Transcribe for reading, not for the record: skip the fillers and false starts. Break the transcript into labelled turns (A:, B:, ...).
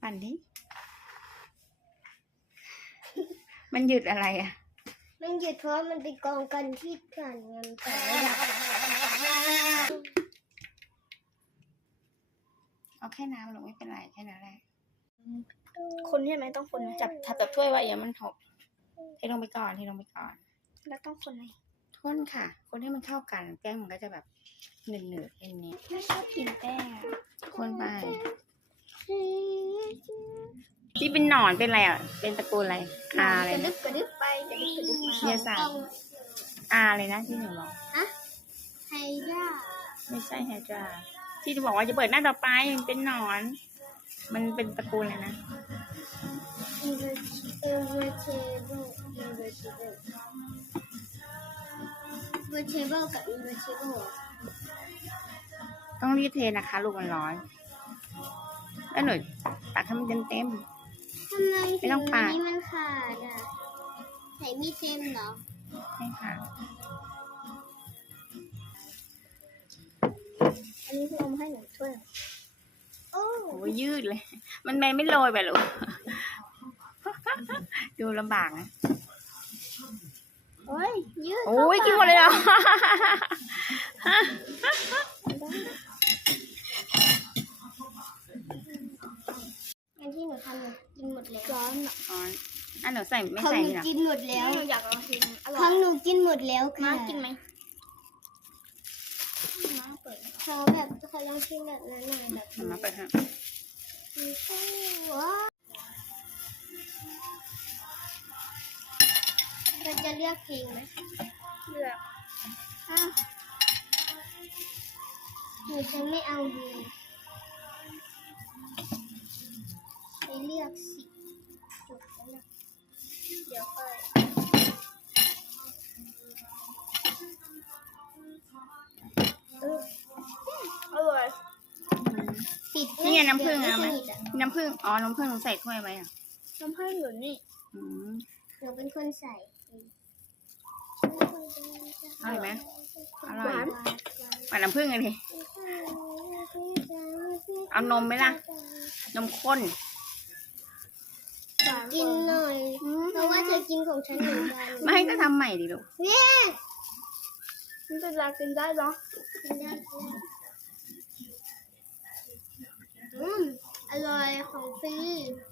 A: ปั่นดิมันหยุดอะไรอ่ะ
B: มันหยุดเพราะมันไปกองกันที่กันเงินแต่
A: เอาแค่น้ำหรอกไม่เป็นไรแค่นั้นแหละ
C: คนใช่ไหมต้องคนไหม
A: จับถ้วยไว้อย่ามันหกเทลงไปก่อน
C: แล้วต้องคนไหม
A: คนค่ะ คนให้มันเข้ากันแป้งมันก็จะแบบหนืดๆอย่างนี้
C: ไม่ชอบกินแป้งอะ
A: คนไปที่เป็นหนอนเป็นอะไรอ่ะเป็นตระกูลอะไรอาอะไร
C: กระดึ
A: นะ
C: บกระดึบไปกระดึบกระดึบมา
A: เยสาอาเลยนะที่หนูบอก
B: ไฮด้า
A: ไม่ใช่ไฮดราที่จะบอกว่าจะเปิดหน้าต่อไปมันเป็นหนอน มันเป็นตระกูลอะไรนะ
B: invertible กับ invertible
A: ต้องรีบเทนะคะลูกมันร้อน แล้วหนูตักให้มันเต็ม
B: ทำไม
A: ไม่ต้องปาด
B: นี้มันขาดอ่ะไหนมีเต็มเหรอ
A: ๆให้ค่ะ
C: อันนี้คือเอามาให้หนูช่วย
B: โอ้
A: โอ้ยยืดเลย มันไม่โรยไปหรอก ดูลำบากนะ
C: โอ้ยยืด
A: โอ้ยกินหมดเลยเหรอ
B: อันที่หนูทำหนูกินหมดแล้ว
C: ร้อนอ่ะ
A: อ๋ออันหนูใส่ไม่
B: ของ
A: ใส่
B: หนู
A: นี่หรอ
B: กินหมดแล้ว
C: หนูอยากลองชิมอร่
B: ข
C: อ
B: อย งหนูกินหมดแล้ว
C: ม้า
B: ค่ะ
C: กินไหมม้าเปิด
B: เขาแบบเขาลองชิมแบบนั้นหน่อยแบบ
A: มาเปิดฮะ
B: ว้าวเราจะเลือกเพลงไหม
C: เลือก
B: หนูจะไม่เอาดูไปเลือกสิจบแล้วนะ
C: เดี๋ยวค่อยอร่อย
B: ปิด
A: นี่ไงน้ำผึ้ง
B: เดี๋ยว
A: เอาไหม
B: สนิทอะ
A: น้ำผึ้งอ๋อน้ำผึ้งหนูใส่ถ้วยไว้อ่ะ
C: น้ำผึ้งอยู่นี่
A: อืม
B: หนูเป็นคนใส่
A: อร่อยไหมอร่
C: ห
A: อยว
C: าน
A: หวานน้ำผึ้งเลยดิเอานมไหมล่ะ นมข้น
C: หวาน
B: กินหน่อย เพราะว่าเธอกินของฉันเหมือนกัน
A: ไม่ก็ทำใหม่ดิลูก
B: เนี่ย
C: มันเป็นไรกินได้เหรอ
B: กินได้อร่อยของฟรี